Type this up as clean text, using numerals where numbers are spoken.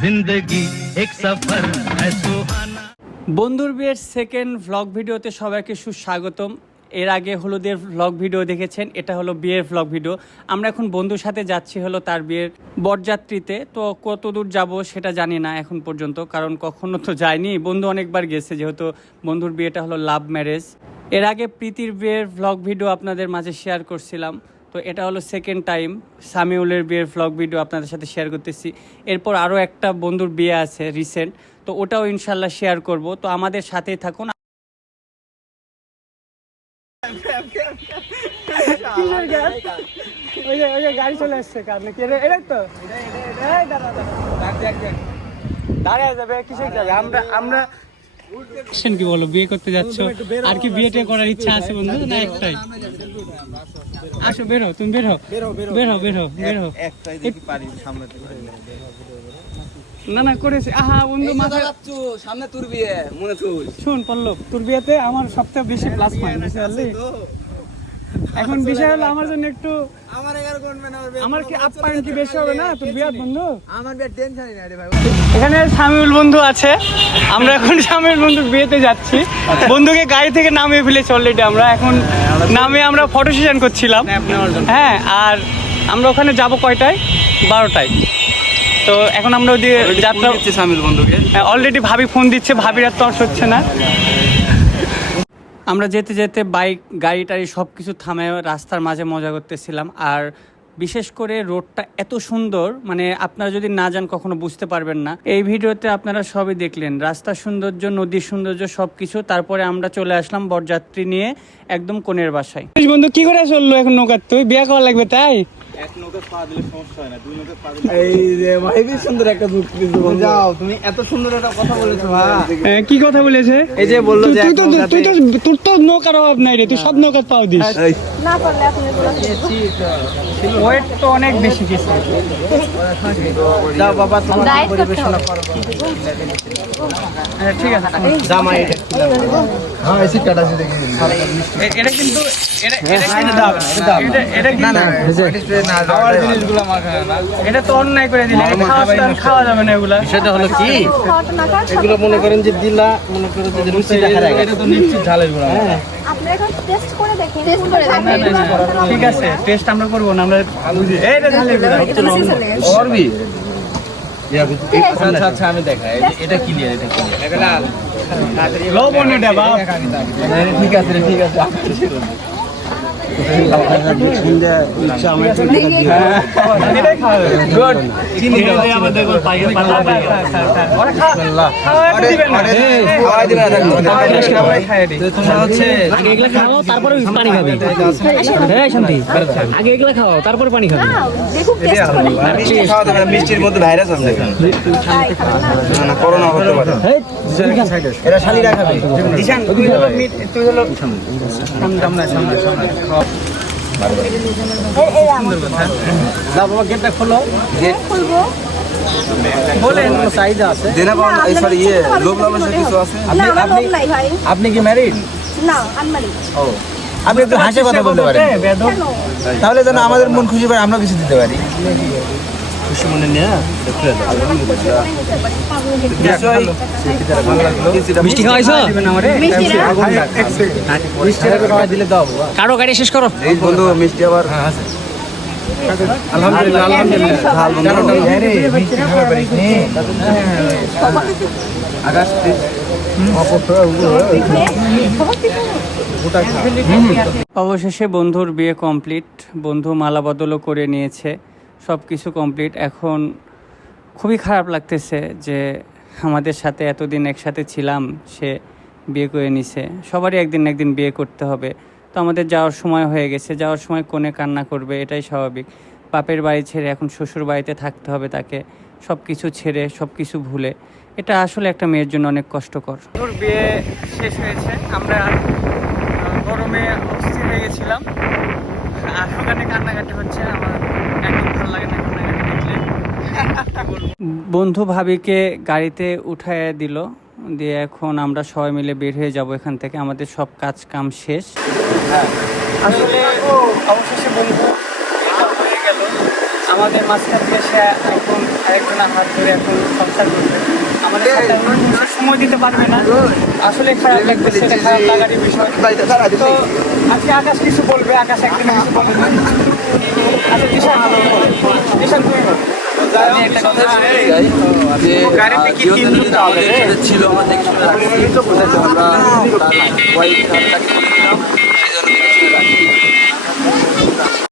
जिंदगी एक सफर है सुहाना। বন্ধুর বিয়ের সেকেন্ড ভ্লগ ভিডিওতে সবাইকে সুস্বাগতম। এর আগে হলুদের ভ্লগ ভিডিও দেখেছেন, এটা হলো বিয়ের ভ্লগ ভিডিও। আমরা এখন বন্ধুর সাথে যাচ্ছি হলো তার বিয়ের বরযাত্রীতে। তো কত দূর যাব সেটা জানি না এখন পর্যন্ত, কারণ কখনো তো যায়নি। বন্ধু অনেকবার গেছে, যেহেতু বন্ধুর বিয়েটা হলো লাভ ম্যারেজ। এর আগে প্রীতির বিয়ের ভ্লগ ভিডিও আপনাদের মাঝে শেয়ার করছিলাম, তো এটা হলো সেকেন্ড টাইম সামিউলের বিয়ের ভ্লগ ভিডিও আপনাদের সাথে শেয়ার করতেছি। এরপর আরও একটা বন্ধুর বিয়ে আছে রিসেন্ট, তো ওটাও ইনশাল্লাহ শেয়ার করব। তো আমাদের সাথেই থাকুন। গাড়ি চলে আসছে দাঁড়িয়ে যাবে, কিসে যাবে? আমরা কি বলো, বিয়ে করতে যাচ্ছ আর কি বিয়েটা করার ইচ্ছা আছে বন্ধু? না একটাই? আসো, বেরো, তুমি বেরো বেরো বেরো বেরো। না না করেছে, আহা বন্ধু মাথা সামনে তোর বিয়ে মনে তুই শুন পল্লব, তোর বিয়েতে আমার সবথেকে বেশি প্লাস পয়েন্ট বুঝতে পারলি। এখন বিষয় হলো আমার জন্য একটু আমার কি আপ্যায়ন কি বেশি হবে না তোর বিয়ার বন্ধু? আমার বিয়ে টেনশনই নাই রে ভাই। এখানে সামিউল বন্ধু আছে, আমরা এখন সামিউল বন্ধুর বিয়েতে যাচ্ছি। বন্ধুকে গাড়ি থেকে নামিয়ে ফেলেছি অলরেডি। আমরা এখন নামে আমরা ফটো সেশন করছিলাম। হ্যাঁ, আর আমরা ওখানে যাব কয়টায়? 12টায়। তো এখন আমরা ওদিকে যাত্রা সামিল বন্ধুকে অলরেডি ভাবি ফোন দিচ্ছে, ভাবির আর তর্স হচ্ছে না। আমরা যেতে যেতে বাইক গাড়ি টাড়ি সব কিছু থামে রাস্তার মাঝে মজা করতেছিলাম। আর বিশেষ করে রোডটা এত সুন্দর, মানে আপনারা যদি না যান কখনো বুঝতে পারবেন না। এই ভিডিওতে আপনারা সবই দেখলেন, রাস্তার সৌন্দর্য, নদীর সৌন্দর্য সব কিছু। তারপরে আমরা চলে আসলাম বরযাত্রী নিয়ে একদম কনের বাসায়। বন্ধু কি করে চললো এখন নৌকার? তুই বিয়ে করা লাগবে তাই? এক নৌকা পা দিলে সমস্যা হয় না, দুই নৌকা পা দিলে। এই যে ভাই বেশ সুন্দর একটা যুক্তি দিছো বন্ধু। যাও, তুমি এত সুন্দর একটা কথা বলেছো ভাই। কি কথা বলেছে? এই যে বললো যে তোর তো নৌকার অভাব নাই রে, তুই সব নৌকা পাও দিস না পারলে আপনি ওয়েট তো অনেক বেশি কিছু। যাও বাবা, তোমার ডায়েট করতে পরিবেশনা হবে। করো। ঠিক আছে, জামাই হ্যাঁ এসি কাটা আছে দেখি। এটা কিন্তু এটা তো অন্যায় করে দিলে, খাওয়া যাবে না এগুলা। সেটা হলো কি, এগুলো মনে করেন যে দিলা, মনে করেন যে রুচিটা হারায় গেছে। এটা তো নিশ্চিত ঝালের গুঁড়া। আপনি এখন টেস্ট করে দেখেন। টেস্ট করে দেখেন। ঠিক আছে, টেস্ট আমরা করবো না, আমরা এইটা ঝালের গুঁড়া। করবি আচ্ছা আচ্ছা, আমি দেখাই। এটা ক্লিয়ার, এটা ক্লিয়ার। লবণ এটা বাপ। ঠিক আছে ঠিক আছে। তারপরে পানি খাবি। শান্তি, আগে এগুলা খাওয়াও তারপরে পানি খাবি। দেখুন টেস্ট করে। মিষ্টির মধ্যে ভাইরাস আছে, না করোনা হতে পারে। এটা শালিরা খাবে। দিশান তুই হলো মিট, তুই হলো সামনে সামনে সামনে খাও। যাও বাবা, গেটটা খোলো। গেট খুলবো। বলেন চাহিদা আছে। দেনা পাওয়া, সরি ইয়ে লোভ লালসা কিছু আছে? না, আমার লোভ নাই ভাই। আপনি কি ম্যারিড? না, আনম্যারিড। ও, আপনি একটু হাসি কথা বলতে পারেন, কেন? তাহলে যেন আমাদের মন খুশি পায়, আমরা কিছু দিতে পারি। খুশি মনে নিয়ে মিষ্টি খাওয়াইছো? মিষ্টি দিলে দাও। কারো গাড়ি শেষ করো। এই বন্ধু মিষ্টি আবার আলহামদুলিল্লাহ অবশেষে বন্ধুর বিয়ে কমপ্লিট। বন্ধু মালা বদলও করে নিয়েছে, সব কিছু কমপ্লিট। এখন খুবই খারাপ লাগতেছে যে আমাদের সাথে এতদিন একসাথে ছিলাম, সে বিয়ে করে নিছে। সবারই একদিন না একদিন বিয়ে করতে হবে। তো আমাদের যাওয়ার সময় হয়ে গেছে, যাওয়ার সময় কোণে কান্না করবে, এটাই স্বাভাবিক। বাপের বাড়ি ছেড়ে এখন শ্বশুর বাড়িতে থাকতে হবে তাকে, সব কিছু ছেড়ে সব কিছু ভুলে। এটা আসলে একটা মেয়ের জন্য অনেক কষ্টকর। ওর বিয়ে শেষ হয়েছে, আমরা গরমে অস্থির হয়ে গেছিলাম, আর ওখানে কান্নাকাটি হচ্ছে। আমার একদম ভালো লাগে না কান্নাকাটি দেখলে। বন্ধু ভাবিকে গাড়িতে উঠায় দিল, দিয়ে এখন আমরা সবাই মিলে বের হয়ে যাব এখান থেকে। আমাদের সব কাজ কাম শেষ। আসলে অবশেষে বন্ধু হয়ে গেল। আমাদের মাঝখান থেকে সে এখন আরেকজনের হাত ধরে এখন সংসার করবে, আমাদের সাথে এখন সময় দিতে পারবে না। আসলে খারাপ লাগতেছে, এটা খারাপ লাগারই বিষয়। তো আজকে আকাশ কিছু বলবে, আকাশ একদিন কিছু বলবে না। আচ্ছা দিশান, দিশান তুমি বলো। আমি একটা কথা বলতে চাই যে যেহেতু আমাদের সাথে ছিল, আমরা দেখে শুনে রাখছি, আমরা তার ওয়াইফ তাকে বলেছিলাম, সেজন্য দেখে শুনে রাখছি।